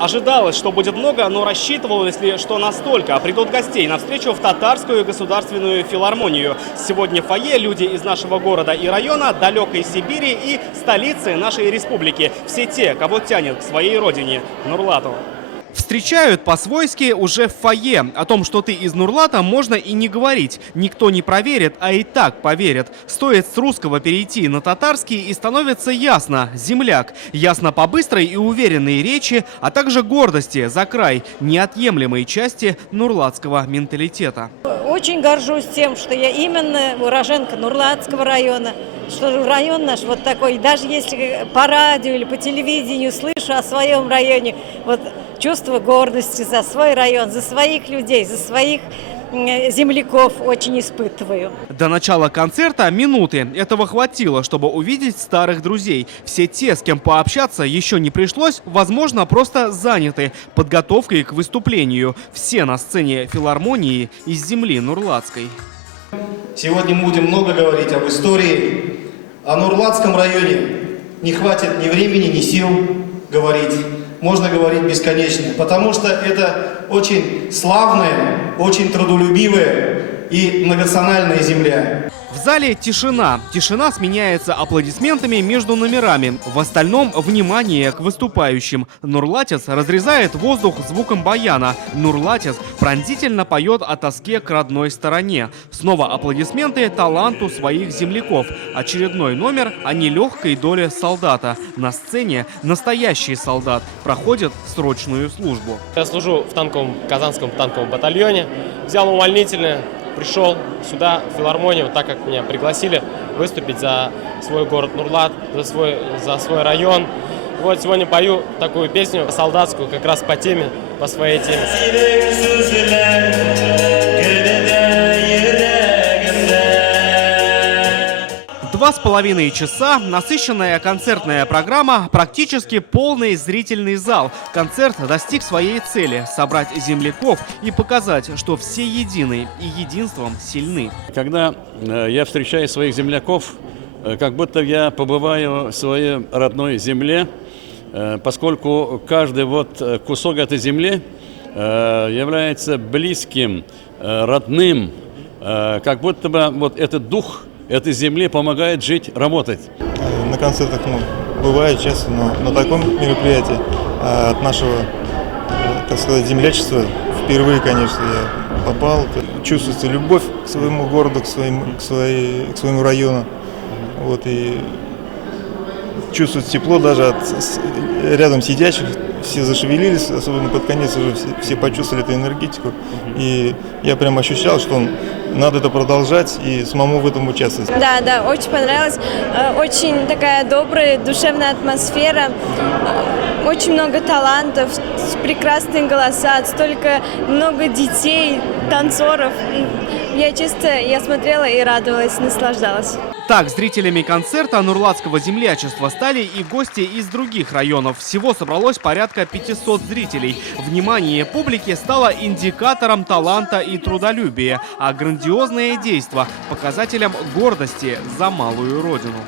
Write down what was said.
Ожидалось, что будет много, но рассчитывалось ли, что настолько? Придут гостей на встречу в Татарскую государственную филармонию. Сегодня в фойе люди из нашего города и района, далекой Сибири и столицы нашей республики. Все те, кого тянет к своей родине – Нурлату. Встречают по-свойски уже в фойе. О том, что ты из Нурлата, можно и не говорить. Никто не проверит, а и так поверит. Стоит с русского перейти на татарский, и становится ясно – земляк. Ясно по быстрой и уверенной речи, а также гордости за край, неотъемлемой части нурлатского менталитета. Очень горжусь тем, что я именно уроженка Нурлатского района, что район наш вот такой. Даже если по радио или по телевидению слышу о своем районе, вот чувство гордости за свой район, за своих людей, за своих земляков очень испытываю. До начала концерта минуты. Этого хватило, чтобы увидеть старых друзей. Все те, с кем пообщаться еще не пришлось, возможно, просто заняты подготовкой к выступлению. Все на сцене филармонии из земли нурлатской. Сегодня мы будем много говорить об истории. О Нурлатском районе не хватит ни времени, ни сил говорить. Можно говорить бесконечно, потому что это очень славная, очень трудолюбивая и многонациональная земля. В зале тишина. Тишина сменяется аплодисментами между номерами. В остальном внимание к выступающим. Нурлатец разрезает воздух звуком баяна. Нурлатец пронзительно поет о тоске к родной стороне. Снова аплодисменты таланту своих земляков. Очередной номер о нелегкой доле солдата. На сцене настоящий солдат проходит срочную службу. Я служу в Казанском танковом батальоне. Взял увольнительное. Пришел сюда, в филармонию, так как меня пригласили выступить за свой город Нурлат, за свой район. Вот сегодня пою такую песню солдатскую, как раз по теме, по своей теме. 2,5 часа, насыщенная концертная программа, практически полный зрительный зал. Концерт достиг своей цели – собрать земляков и показать, что все едины и единством сильны. Когда я встречаю своих земляков, как будто я побываю в своей родной земле, поскольку каждый кусок этой земли является близким, родным, как будто бы этот дух этой земли помогает жить, работать. На концертах бывает часто, но на таком мероприятии от нашего, так сказать, землячества впервые, конечно, я попал. Чувствуется любовь к своему городу, к своему району. Вот, и чувствуется тепло даже от рядом сидящих. Все зашевелились, особенно под конец уже все почувствовали эту энергетику. И я прям ощущал, что надо это продолжать и самому в этом участвовать. Да, очень понравилось. Очень такая добрая, душевная атмосфера. Очень много талантов, прекрасные голоса, столько много детей, танцоров. Я смотрела и радовалась, наслаждалась. Так, зрителями концерта нурлатского землячества стали и гости из других районов. Всего собралось порядка 500 зрителей. Внимание публики стало индикатором таланта и трудолюбия, а грандиозное действо – показателем гордости за малую родину.